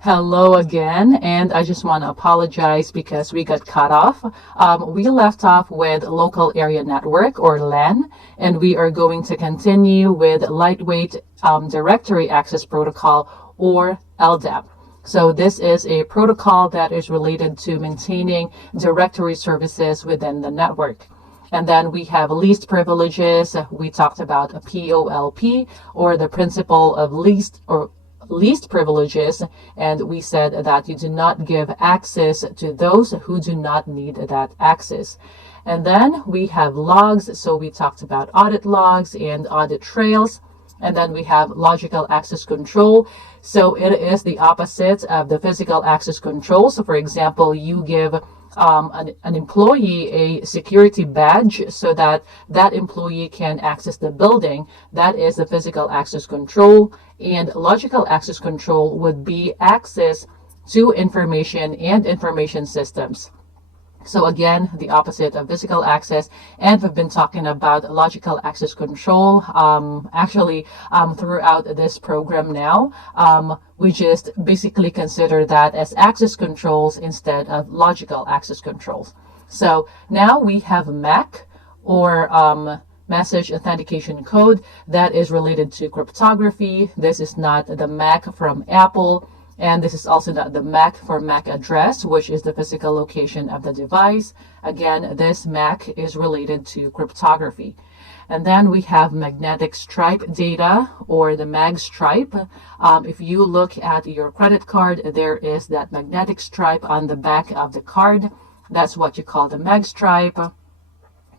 Hello again, and I just want to apologize because we got cut off. We left off with local area network or LAN, and we are going to continue with lightweight directory access protocol or LDAP. So this is a protocol that is related to maintaining directory services within the network. And then we have least privileges. We talked about a POLP, or the principle of least privileges, and we said that you do not give access to those who do not need that access. And then we have logs, so we talked about audit logs and audit trails. And then we have logical access control. So it is the opposite of the physical access control. So for example, you give an employee a security badge so that that employee can access the building. That is the physical access control. And logical access control would be access to information and information systems. So again, the opposite of physical access, and we've been talking about logical access control throughout this program now. We just basically consider that as access controls instead of logical access controls. So now we have MAC, or message authentication code, that is related to cryptography. This is not the MAC from Apple. And this is also not the MAC for MAC address, which is the physical location of the device. Again, this MAC is related to cryptography. And then we have magnetic stripe data, or the mag stripe. If you look at your credit card, there is that magnetic stripe on the back of the card. That's what you call the mag stripe.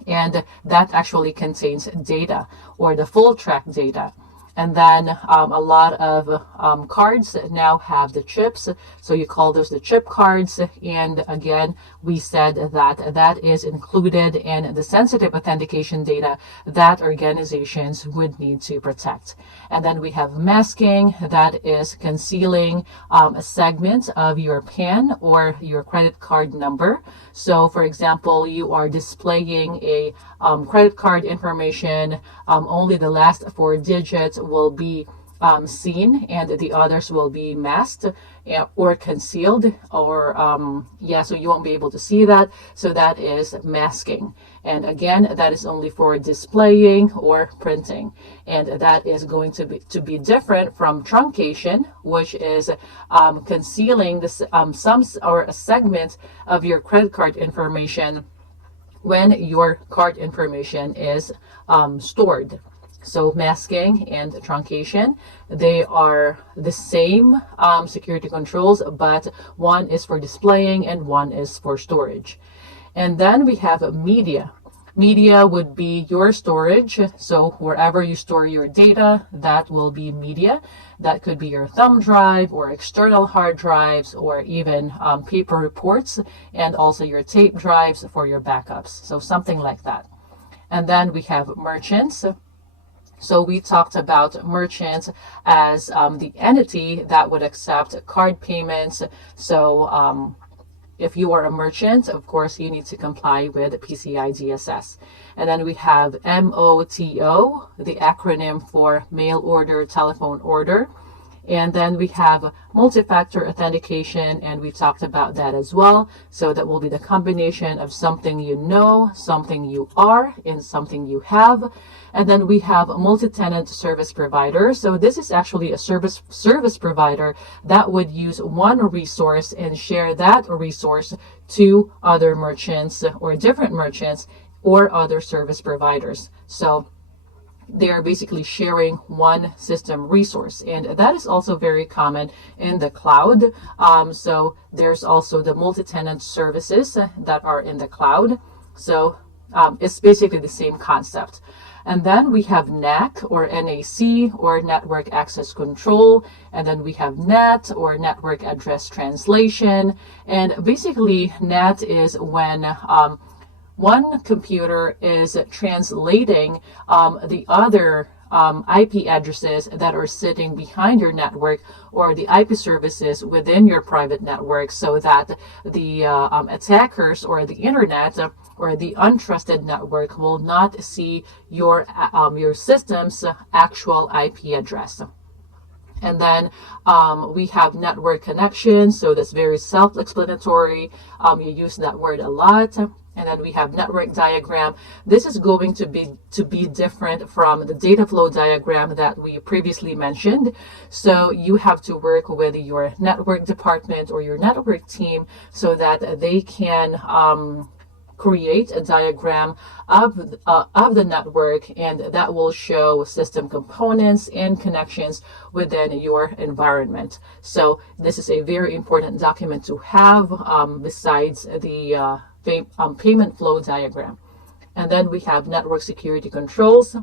And that actually contains data, or the full track data. And then a lot of cards now have the chips, so you call those the chip cards. And again, we said that that is included in the sensitive authentication data that organizations would need to protect. And then we have masking, that is concealing a segment of your PIN or your credit card number. So for example, you are displaying a credit card information, only the last 4 digits will be seen, and the others will be masked or concealed, or so you won't be able to see that. So that is masking. And again, that is only for displaying or printing, and that is going to be different from truncation, which is concealing some or a segment of your credit card information when your card information is stored. So masking and truncation, they are the same security controls, but one is for displaying and one is for storage. And then we have media. Media would be your storage. So wherever you store your data, that will be media. That could be your thumb drive or external hard drives, or even paper reports, and also your tape drives for your backups. So something like that. And then we have merchants. So we talked about merchants as the entity that would accept card payments. So if you are a merchant, of course, you need to comply with PCI DSS. And then we have MOTO, the acronym for mail order, telephone order. And then we have multi-factor authentication, and we talked about that as well. So that will be the combination of something you know, something you are, and something you have. And then we have a multi-tenant service provider. So this is actually a service provider that would use one resource and share that resource to other merchants or different merchants or other service providers. So they are basically sharing one system resource, and that is also very common in the cloud. So there's also the multi-tenant services that are in the cloud. So it's basically the same concept. And then we have NAC, or NAC, or Network Access Control. And then we have NAT, or Network Address Translation. And basically, NAT is when one computer is translating the other IP addresses that are sitting behind your network, or the IP services within your private network, so that the attackers or the internet or the untrusted network will not see your system's actual IP address. And then we have network connection. So that's very self-explanatory. You use that word a lot. And then we have network diagram. This is going to be different from the data flow diagram that we previously mentioned. So you have to work with your network department or your network team so that they can create a diagram of the network, and that will show system components and connections within your environment. So this is a very important document to have besides the payment flow diagram. And then we have network security controls.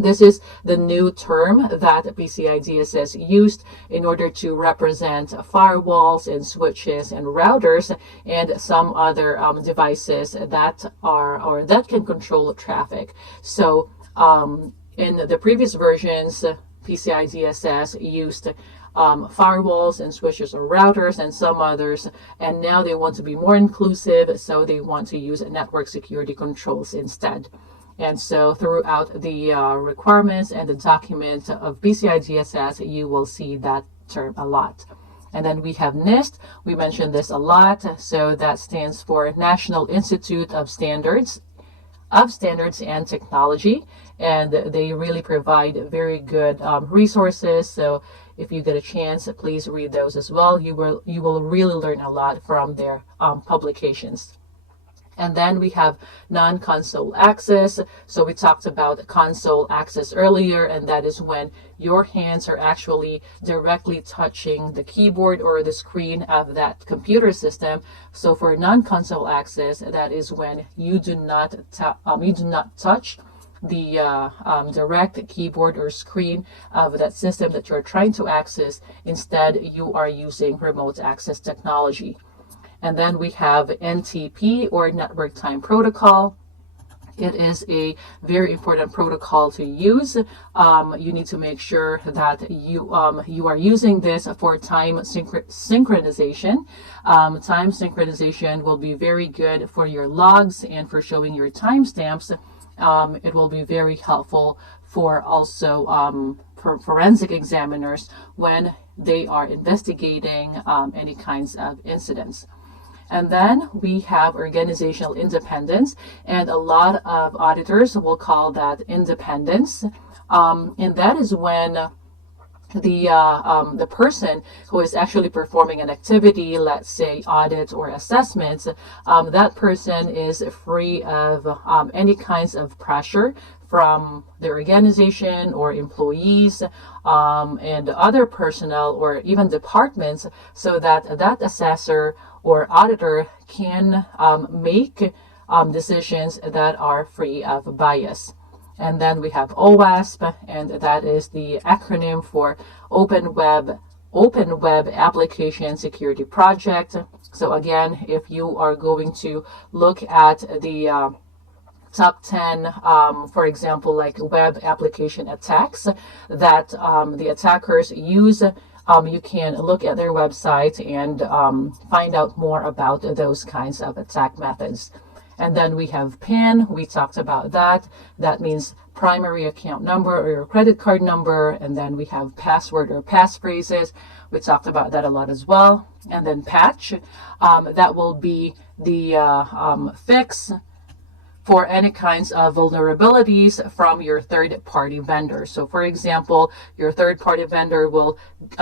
This is the new term that PCI DSS used in order to represent firewalls and switches and routers and some other devices that are or that can control traffic. So in the previous versions, PCI DSS used firewalls and switches or routers and some others, and now they want to be more inclusive, so they want to use network security controls instead. And so throughout the requirements and the document of PCI DSS, you will see that term a lot. And then we have NIST. We mentioned this a lot. So that stands for National Institute of Standards and Technology. And they really provide very good resources. So if you get a chance, please read those as well. You will really learn a lot from their publications. And then we have non-console access. So we talked about console access earlier, and that is when your hands are actually directly touching the keyboard or the screen of that computer system. So for non-console access, that is when you do not touch the direct keyboard or screen of that system that you're trying to access. Instead, you are using remote access technology. And then we have NTP, or Network Time Protocol. It is a very important protocol to use. You need to make sure that you are using this for time synchronization. Time synchronization will be very good for your logs and for showing your timestamps. It will be very helpful for also for forensic examiners when they are investigating any kinds of incidents. And then we have organizational independence, and a lot of auditors will call that independence. And that is when the person who is actually performing an activity, let's say audit or assessments, that person is free of any kinds of pressure from the organization or employees and other personnel or even departments, so that that assessor or auditor can make decisions that are free of bias. And then we have OWASP, and that is the acronym for Open Web Application Security Project. So again, if you are going to look at the top 10, for example, like web application attacks that the attackers use, you can look at their website and find out more about those kinds of attack methods. And then we have PIN. We talked about that. That means primary account number or your credit card number. And then we have password or passphrases. We talked about that a lot as well. And then patch. That will be the fix for any kinds of vulnerabilities from your third-party vendor. So for example, your third-party vendor will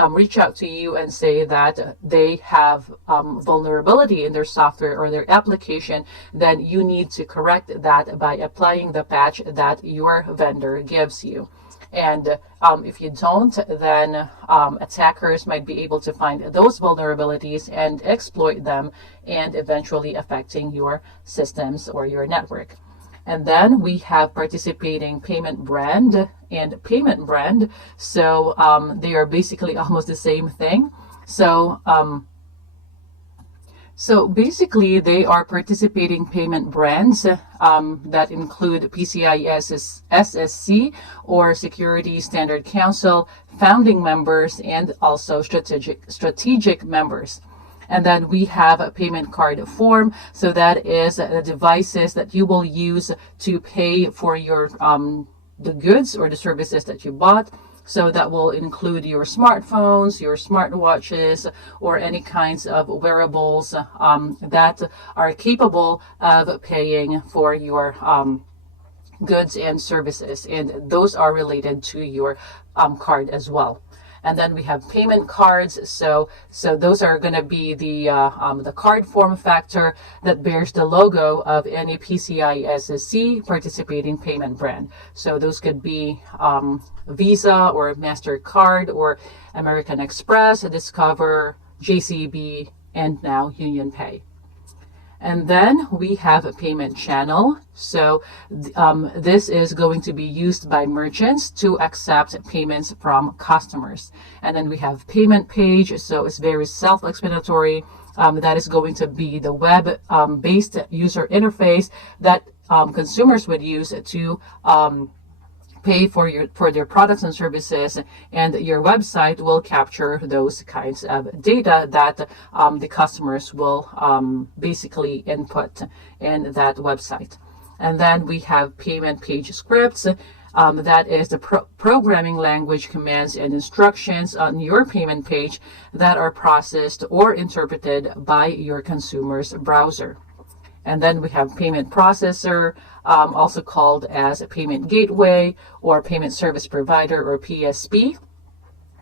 reach out to you and say that they have vulnerability in their software or their application. Then you need to correct that by applying the patch that your vendor gives you. And if you don't, then attackers might be able to find those vulnerabilities and exploit them, and eventually affecting your systems or your network. And then we have participating payment brand and payment brand. So they are basically almost the same thing. So basically, they are participating payment brands that include PCI SSC or Security Standard Council, founding members, and also strategic members. And then we have a payment card form. So that is the devices that you will use to pay for your the goods or the services that you bought. So that will include your smartphones, your smartwatches, or any kinds of wearables that are capable of paying for your goods and services. And those are related to your card as well. And then we have payment cards. So those are going to be the card form factor that bears the logo of any PCI SSC participating payment brand. So those could be Visa or MasterCard or American Express, Discover, JCB, and now Union Pay. And then we have a payment channel. So this is going to be used by merchants to accept payments from customers. And then we have payment page. So it's very self-explanatory. That is going to be the web-based user interface that consumers would use to pay for their products and services, and your website will capture those kinds of data that the customers will basically input in that website. And then we have payment page scripts. That is the programming language commands and instructions on your payment page that are processed or interpreted by your consumer's browser. And then we have payment processor, also called as a payment gateway or payment service provider or PSP.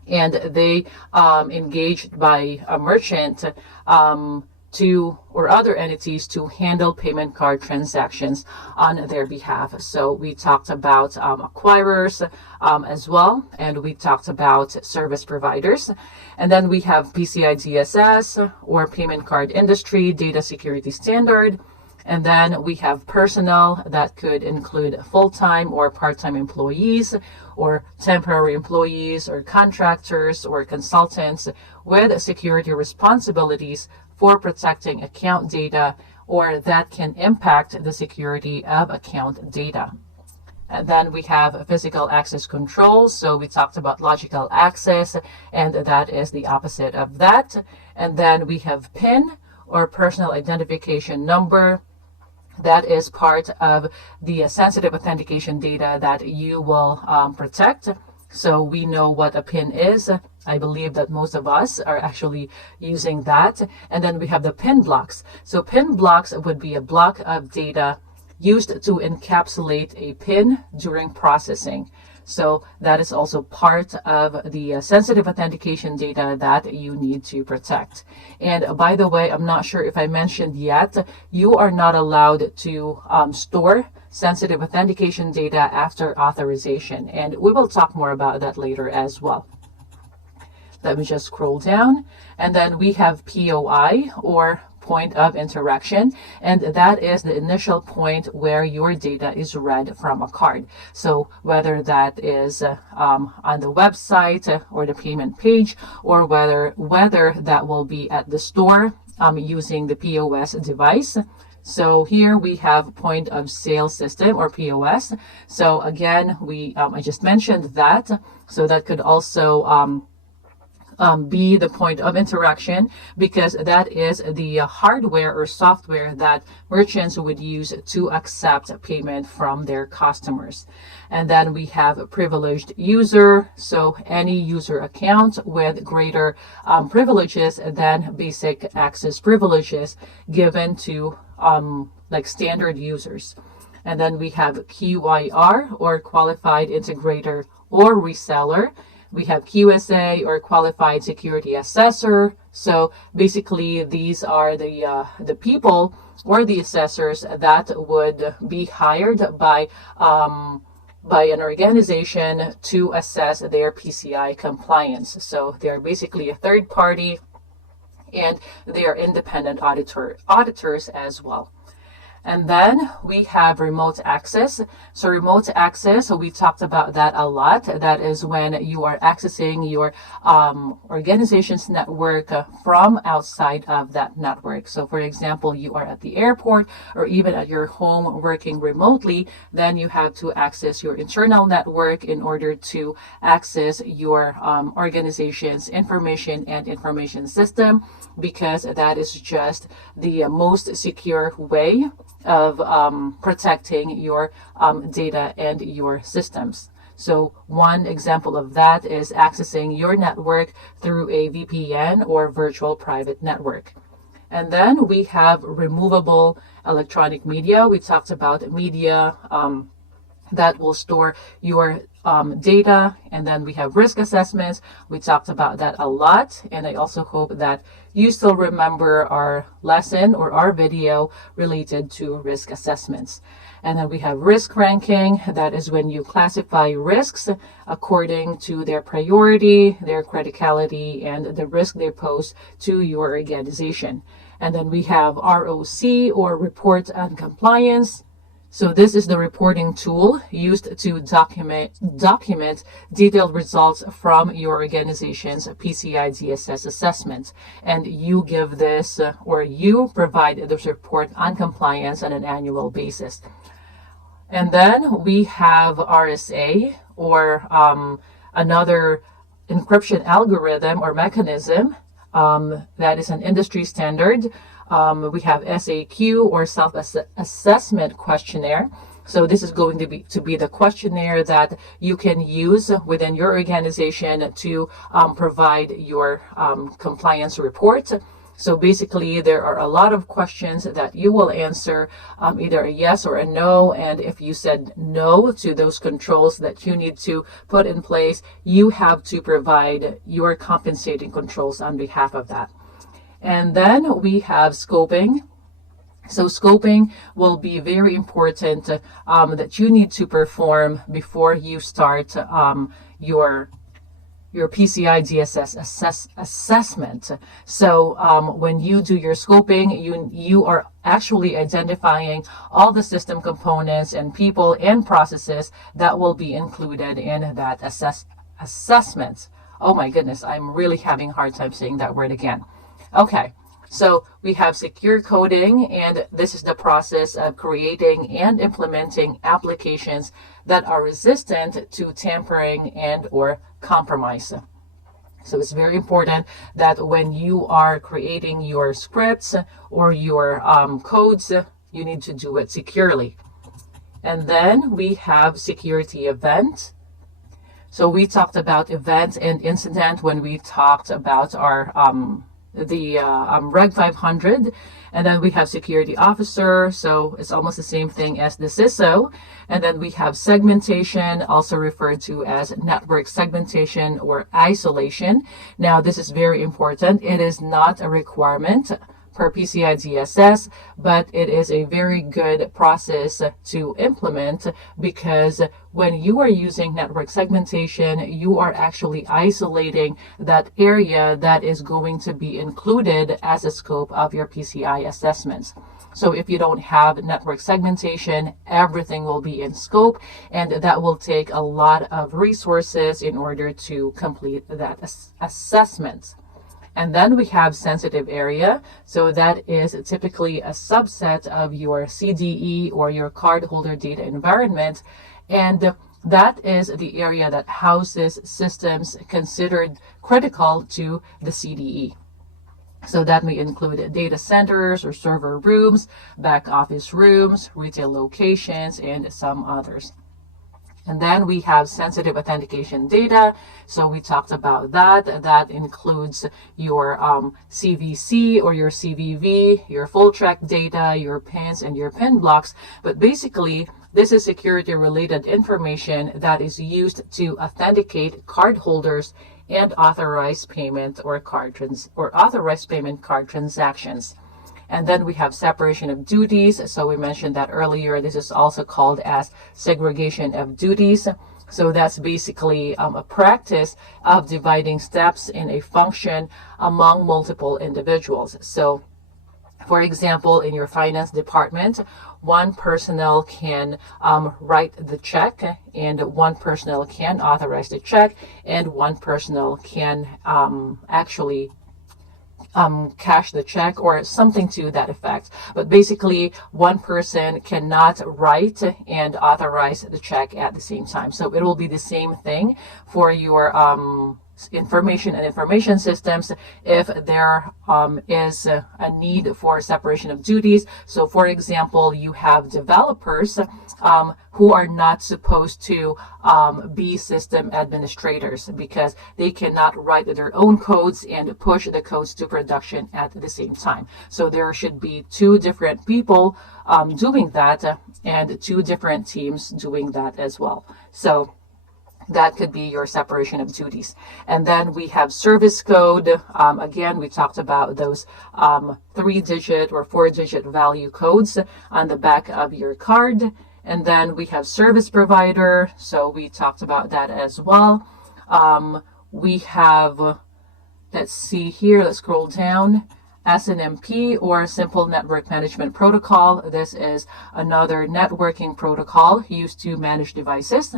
And they engaged by a merchant or other entities to handle payment card transactions on their behalf. So we talked about acquirers as well, and we talked about service providers. And then we have PCI DSS or payment card industry data security standard. And then we have personnel that could include full-time or part-time employees or temporary employees or contractors or consultants with security responsibilities for protecting account data or that can impact the security of account data. And then we have physical access control. So we talked about logical access, and that is the opposite of that. And then we have PIN or personal identification number. That is part of the sensitive authentication data that you will protect. So we know what a PIN is. I believe that most of us are actually using that. And then we have the PIN blocks. So PIN blocks would be a block of data used to encapsulate a PIN during processing. So that is also part of the sensitive authentication data that you need to protect. And by the way, I'm not sure if I mentioned yet, you are not allowed to store sensitive authentication data after authorization. And we will talk more about that later as well. Let me just scroll down. And then we have POI or point of interaction, and that is the initial point where your data is read from a card. So whether that is on the website or the payment page, or whether that will be at the store using the POS device. So here we have point of sale system or POS. So again, I just mentioned that. So that could also be the point of interaction, because that is the hardware or software that merchants would use to accept payment from their customers. And then we have privileged user, so any user account with greater privileges than basic access privileges given to like standard users. And then we have QIR or qualified integrator or reseller. We have QSA or qualified security assessor. So basically these are the people or the assessors that would be hired by an organization to assess their PCI compliance. So they're basically a third party, and they are independent auditors as well. And then we have remote access. So remote access, we talked about that a lot. That is when you are accessing your organization's network from outside of that network. So for example, you are at the airport or even at your home working remotely, then you have to access your internal network in order to access your organization's information and information system, because that is just the most secure way of protecting your data and your systems. So one example of that is accessing your network through a VPN or virtual private network. And then we have removable electronic media. We talked about media that will store your data. And then we have risk assessments. We talked about that a lot. And I also hope that you still remember our lesson or our video related to risk assessments. And then we have risk ranking. That is when you classify risks according to their priority, their criticality, and the risk they pose to your organization. And then we have ROC, or report on compliance. So this is the reporting tool used to document detailed results from your organization's PCI DSS assessment. And you give this, or you provide this report on compliance on an annual basis. And then we have RSA, or another encryption algorithm or mechanism. That is an industry standard. We have SAQ, or self-assessment questionnaire. So this is going to be the questionnaire that you can use within your organization to provide your compliance report. So basically, there are a lot of questions that you will answer, either a yes or a no. And if you said no to those controls that you need to put in place, you have to provide your compensating controls on behalf of that. And then we have scoping. So scoping will be very important that you need to perform before you start your PCI DSS assessment. So when you do your scoping, you are actually identifying all the system components and people and processes that will be included in that assessment. Oh my goodness, I'm really having a hard time saying that word again. Okay, so we have secure coding, and this is the process of creating and implementing applications that are resistant to tampering and or compromise. So it's very important that when you are creating your scripts or your codes, you need to do it securely. And then we have security event. So we talked about event and incident when we talked about our Reg 500, and then we have security officer, so it's almost the same thing as the CISO. And then we have segmentation, also referred to as network segmentation or isolation. Now this is very important. It is not a requirement per PCI DSS, but it is a very good process to implement, because when you are using network segmentation, you are actually isolating that area that is going to be included as a scope of your PCI assessments. So if you don't have network segmentation, everything will be in scope, and that will take a lot of resources in order to complete that assessment. And then we have sensitive area. So that is typically a subset of your CDE or your cardholder data environment. And that is the area that houses systems considered critical to the CDE. So that may include data centers or server rooms, back office rooms, retail locations, and some others. And then we have sensitive authentication data. So we talked about that. That includes your CVC or your CVV, your full track data, your pins, and your pin blocks. But basically, this is security related information that is used to authenticate card holders and authorized payment or authorized payment card transactions. And then we have separation of duties. So we mentioned that earlier. This is also called as segregation of duties. So that's basically a practice of dividing steps in a function among multiple individuals. So for example, in your finance department, one personnel can write the check, and one personnel can authorize the check, and one personnel can actually cash the check or something to that effect. But basically, one person cannot write and authorize the check at the same time. So it will be the same thing for your information and information systems if there is a need for separation of duties. So for example, you have developers who are not supposed to be system administrators because they cannot write their own codes and push the codes to production at the same time. So there should be two different people doing that and two different teams doing that as well. So that could be your separation of duties. And then we have service code. Again, we talked about those 3-digit or 4-digit value codes on the back of your card. And then we have service provider. So we talked about that as well. We have, let's see here, let's scroll down. SNMP, or Simple Network Management Protocol. This is another networking protocol used to manage devices.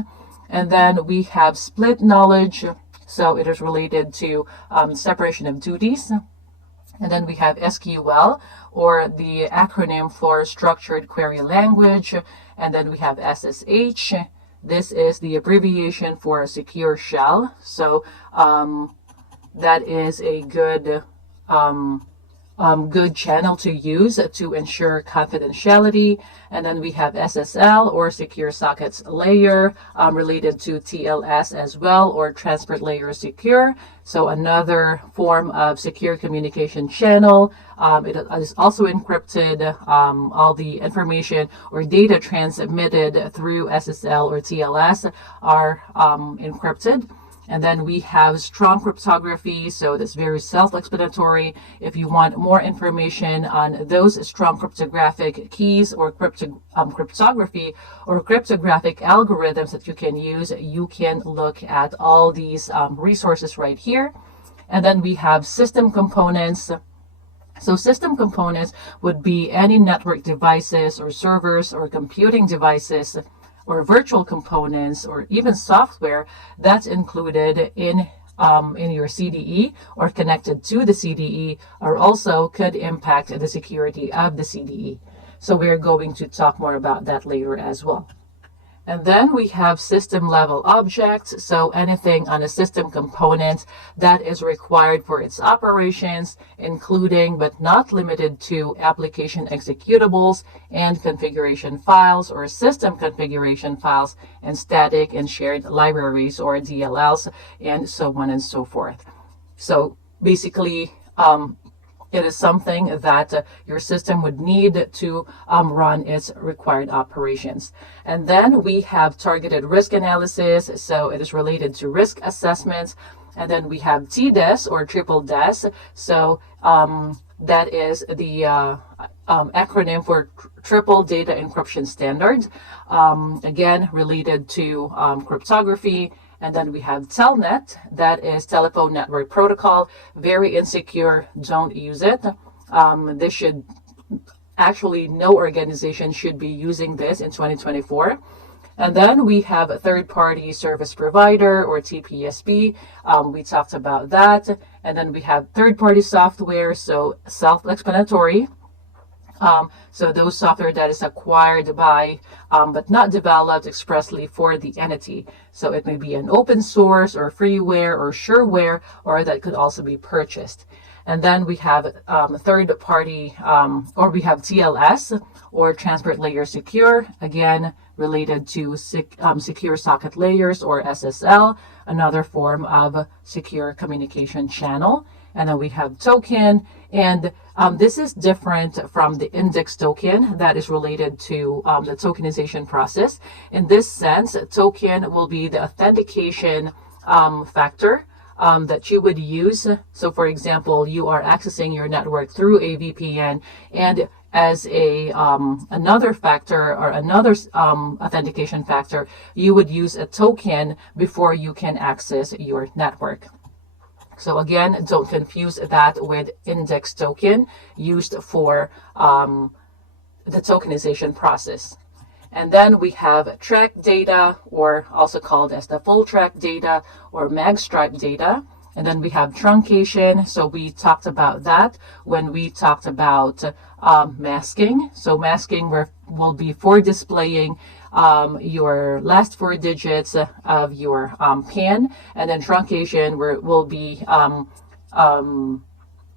And then we have split knowledge, so it is related to separation of duties. And then we have SQL, or the acronym for Structured Query Language. And then we have SSH. This is the abbreviation for a secure shell. So that is a good channel to use to ensure confidentiality. And then we have SSL, or Secure Sockets Layer, related to TLS as well, or Transport Layer Secure. So another form of secure communication channel. It is also encrypted. All the information or data transmitted through SSL or TLS are encrypted. And then we have strong cryptography, so that's very self-explanatory. If you want more information on those strong cryptographic keys or cryptography or cryptographic algorithms that you can use, you can look at all these resources right here. And then we have system components. So system components would be any network devices or servers or computing devices or virtual components or even software that's included in your CDE or connected to the CDE, or also could impact the security of the CDE. So we're going to talk more about that later as well. And then we have system level objects. So anything on a system component that is required for its operations, including but not limited to application executables and configuration files or system configuration files and static and shared libraries or DLLs and so on and so forth. So basically, it is something that your system would need to run its required operations. And then we have targeted risk analysis. So it is related to risk assessments. And then we have TDES, or triple DES. So that is the acronym for Triple Data Encryption Standard. Again, related to cryptography. And then we have Telnet, that is Telephone Network Protocol. Very insecure, don't use it. This should, actually no organization should be using this in 2024. And then we have a third-party service provider, or TPSP. We talked about that. And then we have third-party software, so self-explanatory. So those software that is acquired by, but not developed expressly for the entity. So it may be an open source or freeware or shareware, or that could also be purchased. And then we have third party, or we have TLS, or Transport Layer Secure, again, related to secure socket layers, or SSL, another form of secure communication channel. And then we have token, and this is different from the index token that is related to the tokenization process. In this sense, token will be the authentication factor that you would use. So for example, you are accessing your network through a VPN, and as a another factor or another authentication factor, you would use a token before you can access your network. So again, don't confuse that with index token used for the tokenization process. And then we have track data, or also called as the full track data or magstripe data. And then we have truncation. So we talked about that when we talked about masking. So masking will be for displaying your last 4 digits of your PIN, and then truncation will be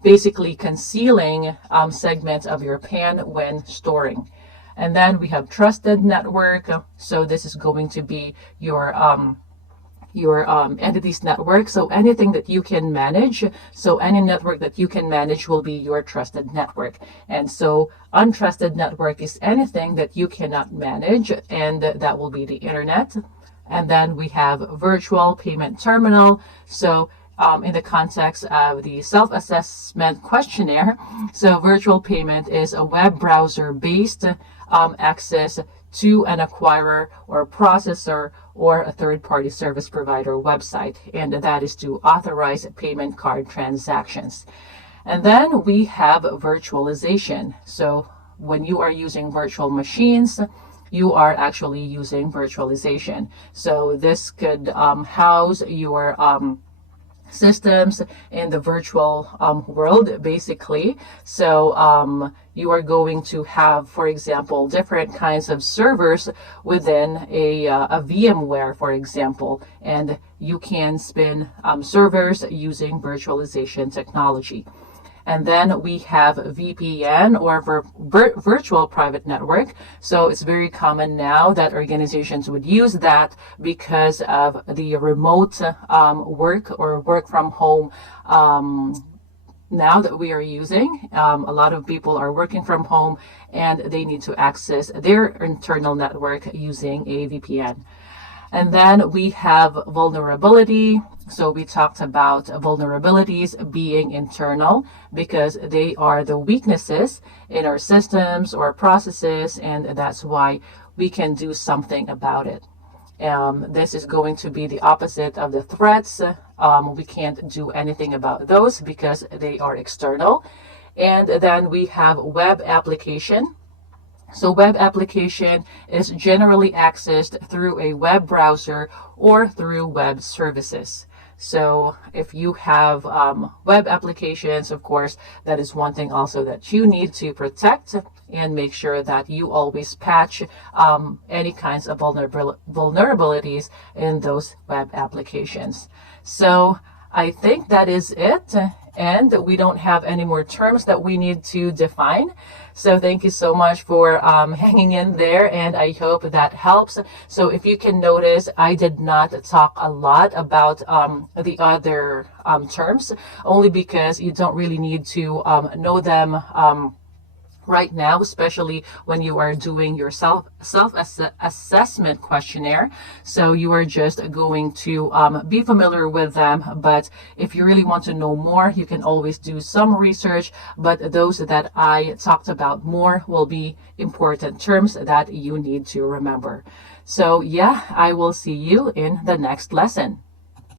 basically concealing segments of your PIN when storing. And then we have trusted network. So this is going to be your entity's network. So anything that you can manage, so any network that you can manage will be your trusted network. And so untrusted network is anything that you cannot manage, and that will be the internet. And then we have virtual payment terminal. So in the context of the self-assessment questionnaire, so virtual payment is a web browser-based access to an acquirer or processor or a third-party service provider website, and that is to authorize payment card transactions. And then we have virtualization. So when you are using virtual machines, you are actually using virtualization. So this could house your systems in the virtual world, basically. So you are going to have, for example, different kinds of servers within a VMware, for example, and you can spin servers using virtualization technology. And then we have VPN, or virtual private network. So it's very common now that organizations would use that because of the remote work or work from home now that we are using. A lot of people are working from home and they need to access their internal network using a VPN. And then we have vulnerability. So we talked about vulnerabilities being internal because they are the weaknesses in our systems or processes, and that's why we can do something about it. This is going to be the opposite of the threats. We can't do anything about those because they are external. And then we have web application. So web application is generally accessed through a web browser or through web services. So if you have web applications, of course, that is one thing also that you need to protect and make sure that you always patch any kinds of vulnerabilities in those web applications. So I think that is it. And we don't have any more terms that we need to define. So thank you so much for hanging in there, and I hope that helps. So if you can notice, I did not talk a lot about the other terms, only because you don't really need to know them right now, especially when you are doing your self-assessment questionnaire. So you are just going to be familiar with them. But if you really want to know more, you can always do some research. But those that I talked about more will be important terms that you need to remember. So yeah, I will see you in the next lesson.